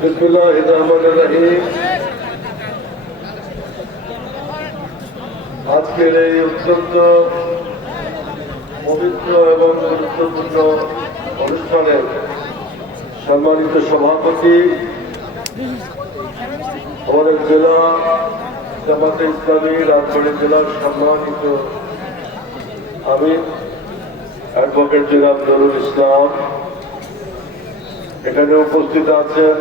বিসমিল্লাহির রহমানির রহিম। আজকের এই অত্যন্ত পবিত্র এবং গুরুত্বপূর্ণ অনুষ্ঠানের সম্মানিত সভাপতি, আমাদের জেলা জামাতে ইসলামী রাজবাড়ী জেলার সম্মানিত আমির অ্যাডভোকেট জনাব নুরুল ইসলাম, এখানে উপস্থিত আছেন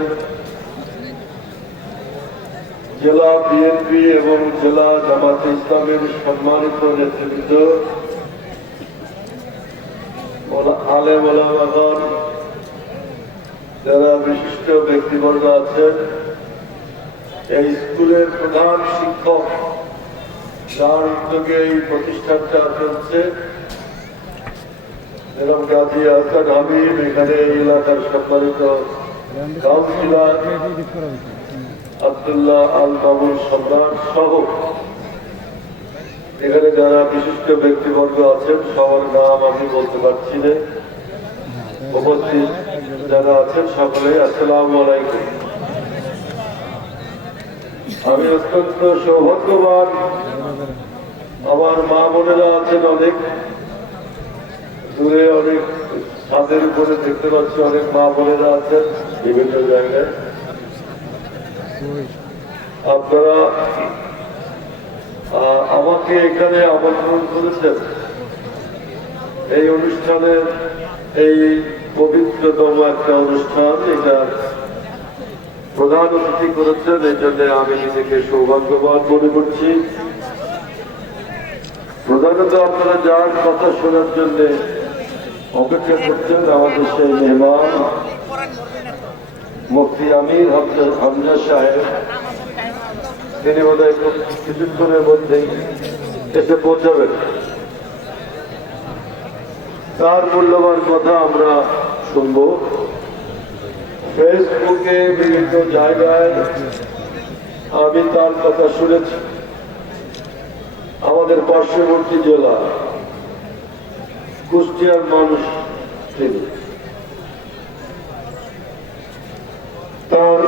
জেলা বিএনপি এবং জেলা জামাতে ইসলামের সম্মানিত নেতৃবৃন্দ, আলেম ওলামাগণ, যারা বিশিষ্ট ব্যক্তিবর্গ আছেন, এই স্কুলের প্রধান শিক্ষক যার উদ্যোগে এই প্রতিষ্ঠানটা চলছে, জনাব গাজী হাসান হাবিব, এখানে এই এলাকার সম্মানিত কাউন্সিলর আব্দুল্লাহ আল মামুন সম্রাট সহ এখানে যারা বিশিষ্ট ব্যক্তিবর্গ আছেন, সবার নাম আমি বলতে পারছি না, উপস্থিত যারা আছেন সকলে আসসালামু আলাইকুম। আমি অত্যন্ত সৌভাগ্যবান, আমার মা বোনেরা আছেন অনেক দূরে, অনেক ছাদের উপরে দেখতে পাচ্ছি অনেক মা বোনেরা আছেন বিভিন্ন জায়গায়। আপনারা আমাকে এখানে আমন্ত্রণ করেছেন এই অনুষ্ঠানের, এই পবিত্রতম একটা অনুষ্ঠান, এটা প্রধান অতিথি করেছেন, এই জন্য আমি নিজেকে সৌভাগ্যবান মনে করছি। প্রধানত আপনারা যার কথা শোনার জন্য অপেক্ষা করছেন, আমাদের সেই মেহমান মুফতি আমির হামজা সাহেব, তিনি বোধহয় কিছুক্ষণের মধ্যেই এসে পৌঁছাবেন। তার মূল্যবান কথা আমরা শুনব। ফেসবুকে বিভিন্ন জায়গায় আমি তার কথা শুনেছি। আমাদের পার্শ্ববর্তী জেলা কুষ্টিয়ার মানুষ তিনি, তার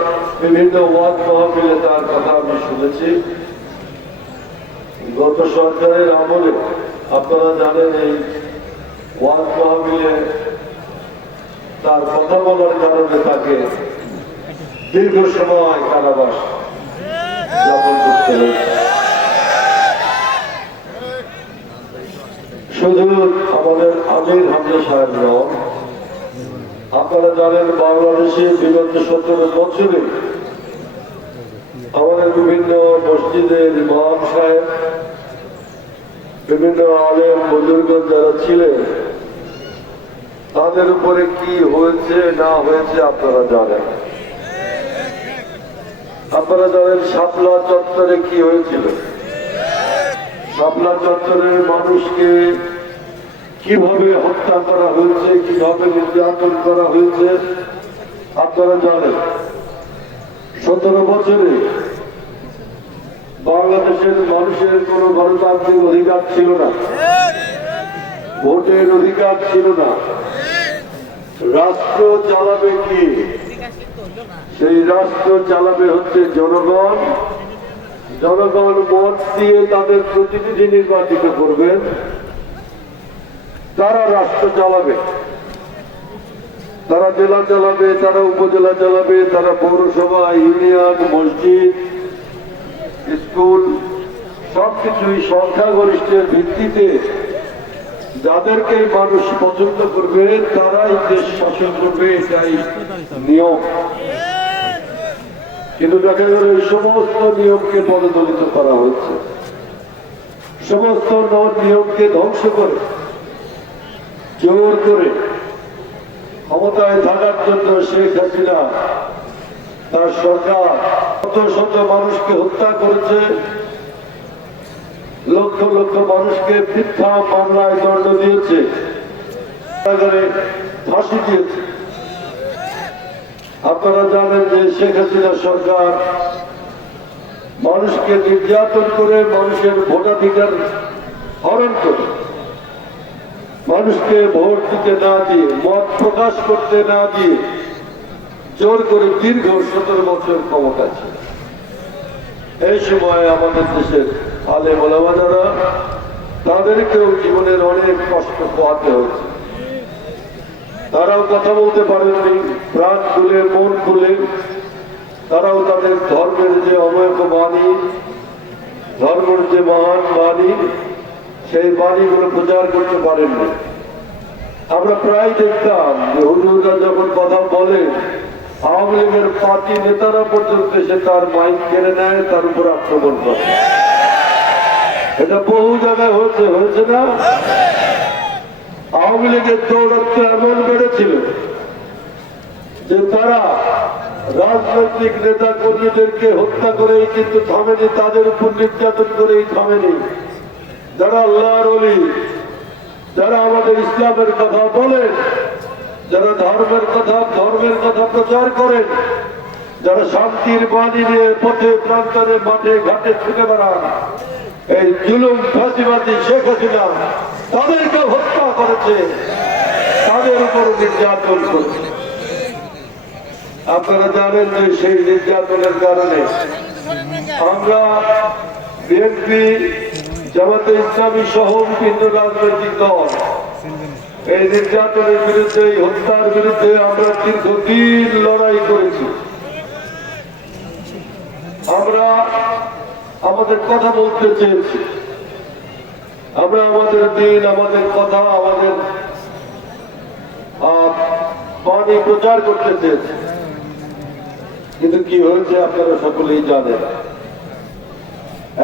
বিভিন্ন ওয়াজ মাহফিলে তার কথা আমি শুনেছি। গত সরকারের আমলে আপনারা জানেন এই ওয়াজ মাহফিলে তার কথা বলার কারণে তাকে দীর্ঘ সময় কারাবাস যাপন করতে হয়েছে। শুধু আমাদের আমির হামজা সাহেব নন, আপনারা জানেন বাংলাদেশে বিগত 17 বছরে আমাদের বিভিন্ন মসজিদের ইমাম সাহেব, বিভিন্ন আলেম বুজুর্গ যারা ছিলেন, তাদের উপরে কি হয়েছে না হয়েছে আপনারা জানেন। আপনারা জানেন শাপলা চত্বরে কি হয়েছিল, শাপলা চত্বরের মানুষকে কিভাবে হত্যা করা হয়েছে, কিভাবে নির্যাতন করা হয়েছে আপনারা জানেন। 17 বছরে বাংলাদেশের মানুষের কোনো গণতান্ত্রিক অধিকার ছিল না, ভোটের অধিকার ছিল না। রাষ্ট্র চালাবে কি? সেই রাষ্ট্র চালাবে হচ্ছে জনগণ। জনগণ ভোট দিয়ে তাদের প্রতিনিধি নির্বাচিত করবেন, তারা রাষ্ট্র চালাবে, তারা জেলা চালাবে, তারা উপজেলা চালাবে, তারা পৌরসভা, ইউনিয়ন, মসজিদ, স্কুল সবকিছুই সংখ্যাগরিষ্ঠের ভিত্তিতে যাদেরকে মানুষ পছন্দ করবে তারাই দেশ শাসন করবে, এটাই নিয়ম। কিন্তু দেখা গেল এই সমস্ত নিয়মকে পদদলিত করা হচ্ছে, সমস্ত নিয়মকে ধ্বংস করে জোর করে ক্ষমতায় থাকার জন্য শেখ হাসিনা তার সরকার শত শত মানুষকে হত্যা করেছে, লক্ষ লক্ষ মানুষকে মিথ্যা মামলায় দণ্ড দিয়েছে, ফাঁসি দিয়েছে। আপনারা জানেন যে শেখ হাসিনা সরকার মানুষকে নির্যাতন করে মানুষের ভোটাধিকার হরণ করে মানুষকে ভোট দিতে না দিয়ে, মত প্রকাশ করতে না দিয়ে জোর করে দীর্ঘ 17 বছর ক্ষমতা ছিল। এই সময় আমাদের দেশের আলেম ওলামা যারা, তাদেরকেও জীবনের অনেক কষ্ট পোহাতে হয়েছে। তারাও কথা বলতে পারেননি প্রাণ খুলে, মন খুলে। তারাও তাদের ধর্মের যে অময়ক বাণী, ধর্মের যে মহান বাণী, সেই বাণীগুলো প্রচার করতে পারেননি। আমরা প্রায় দেখতাম যে হুজুররা যখন কথা বলে, আওয়ামী লীগের পার্টি নেতারা পর্যন্ত এসে তার মাইক কেড়ে নেয়, তার উপর আক্রমণ করে। এটা বহু জায়গায় হয়েছে না? আওয়ামী লীগের দৌরত্ব এমন বেড়েছিল যে তারা রাজনৈতিক নেতা কর্মীদেরকে হত্যা করেই কিন্তু থামেনি, তাদের উপর নির্যাতন করেই থামেনি। যারা আল্লাহর ওলি, যারা আমাদের ইসলামের কথা বলেন, যারা ধর্মের কথা প্রচার করেন, যারা শান্তির বাণী নিয়ে পথে প্রান্তরে মাঠে ঘাটে ছুটে বেড়ান, এই জুলুম ফাঁসিবাদী শেখ হাসিনা তাদেরকে হত্যা করেছে, তাদের উপর নির্যাতন করেছে। আপনারা জানেন যে সেই নির্যাতনের কারণে আমরা বিএনপি, জামাতে ইসলামী সহ বিভিন্ন রাজনৈতিক দল এই নির্যাতনের বিরুদ্ধে, এই হত্যার বিরুদ্ধে আমরা দীর্ঘদিন লড়াই করেছি। আমরা আমাদের কথা বলতে চেয়েছি, আমরা আমাদের দিন, আমাদের কথা, আমাদের বাণী প্রচার করতে চেয়েছি। কিন্তু কি হয়েছে আপনারা সকলেই জানেন।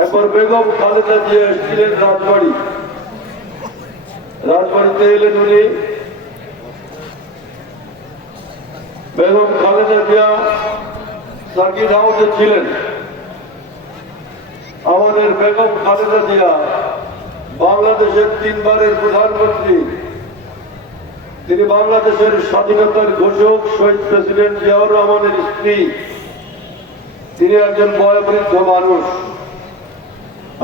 একবার বেগম খালেদা জিয়া এসেছিলেন রাজবাড়িতে এলেন উনি। বেগম খালেদা জিয়া সার্কিট হাউসে ছিলেন। আমাদের বেগম খালেদা জিয়া বাংলাদেশের 3 বারের প্রধানমন্ত্রী। তিনি বাংলাদেশের স্বাধীনতার ঘোষক শহীদ প্রেসিডেন্ট জিয়াউর রহমানের স্ত্রী। তিনি একজন বয়োবৃদ্ধ মানুষ।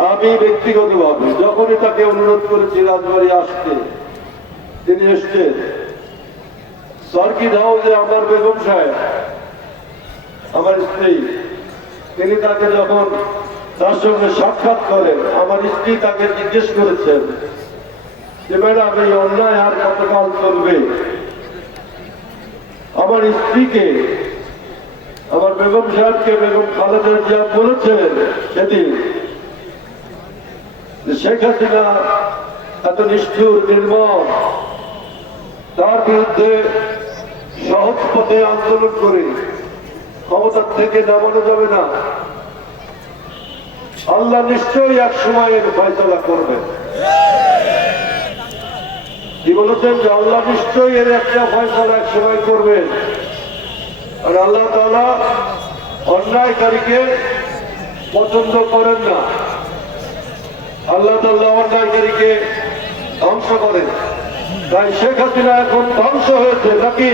আমি ব্যক্তিগতভাবে যখনই তাকে অনুরোধ করেছি রাজবাড়ি আসতে, তিনি এসছেন। সার্কিট হাউসে আমার বেগম সাহেব, আমার স্ত্রী, তিনি তাকে যখন তার সঙ্গে সাক্ষাৎ করেন, আমার স্ত্রী তাকে জিজ্ঞেস করেছেন যে ম্যাডাম এই অন্যায় আর কতকাল চলবে। আমার স্ত্রীকে, আমার বেগম সাহেবকে বেগম খালেদা জিয়া বলেছেন সেদিন, শেখ হাসিনা এত নিষ্ঠুর, নির্মম, তার বিরুদ্ধে সহজ পথে আন্দোলন করে ক্ষমতার থেকে নামানো যাবে না। আল্লাহ নিশ্চয়ই এক সময় এর ফয়সালা করবেন। কি বলেছেন যে আল্লাহ নিশ্চয়ই এর একটা ফয়সালা এক সময় করবেন। আর আল্লাহ তাআলা অন্যায়কারীকে পছন্দ করেন না। আল্লাহ তাআলা অন্যায়কারীকে ধ্বংস করেন। তাই শেখ হাসিনা এখন ধ্বংস হয়েছে নাকি?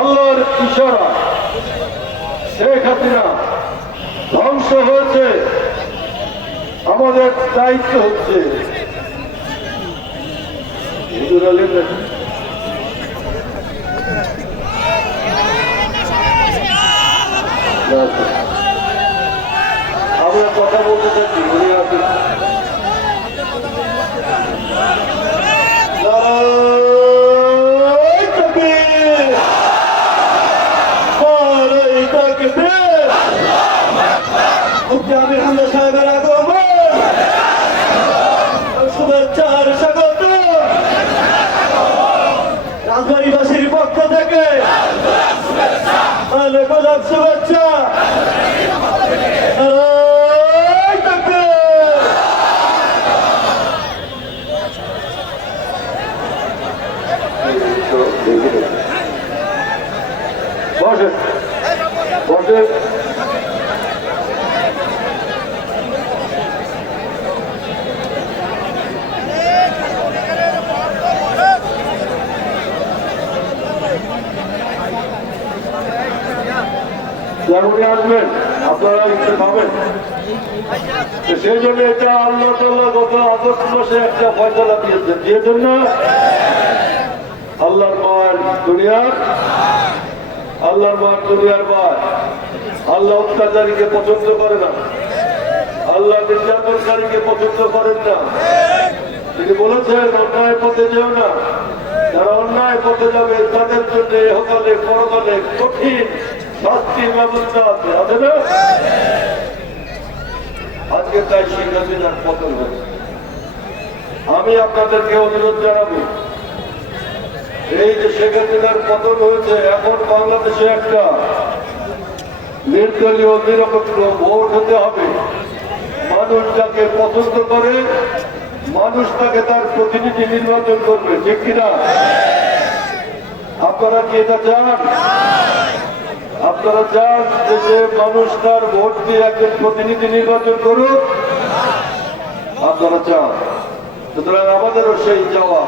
আল্লাহর ইশারা, শেখ হাসিনা ধ্বংস হয়েছে। আমাদের দায়িত্ব হচ্ছে আমরা কথা বলতে চাচ্ছি। উনি আছেন সাহেবের আগমন, শুভেচ্ছার স্বাগত রাজবাড়িবাসীর পক্ষ থেকে। গোলাপ শুভেচ্ছা। বসে বসে যেমনই আসবেন আপনারা একটু খাবেন। তো সেই জন্য এটা আল্লাহ তাআলা গত আগস্ট মাসে একটা ফয়সালা দিয়েছেন। দিয়েছেন না? আল্লাহর মার দুনিয়ার মার। আল্লাহ অত্যাচারীকে পছন্দ করে না, আল্লাহ নির্যাতনকারীকে পছন্দ করেন না। তিনি বলেছেন অন্যায় পথে যেও না, যারা অন্যায় পথে যাবে তাদের জন্য এহকালে পরকালে কঠিন শাস্তির ব্যবস্থা আছে, আছে না? আজকে তাই শেখ হাসিনার পতন হয়েছে। আমি আপনাদেরকে অনুরোধ জানাবো, এই যে শেখ হাসিনার পতন হয়েছে, এখন বাংলাদেশে একটা নির্দলীয় নিরপেক্ষ ভোট হতে হবে। মানুষ যাকে পছন্দ করে মানুষ তাকে তার প্রতিনিধি নির্বাচন করবে, ঠিক কিনা? আপনারা কি এটা চান? আপনারা চান যে মানুষ তার ভোট দিয়ে একজন প্রতিনিধি নির্বাচন করুক? আপনারা চান? সুতরাং আমাদেরও সেই চাওয়া।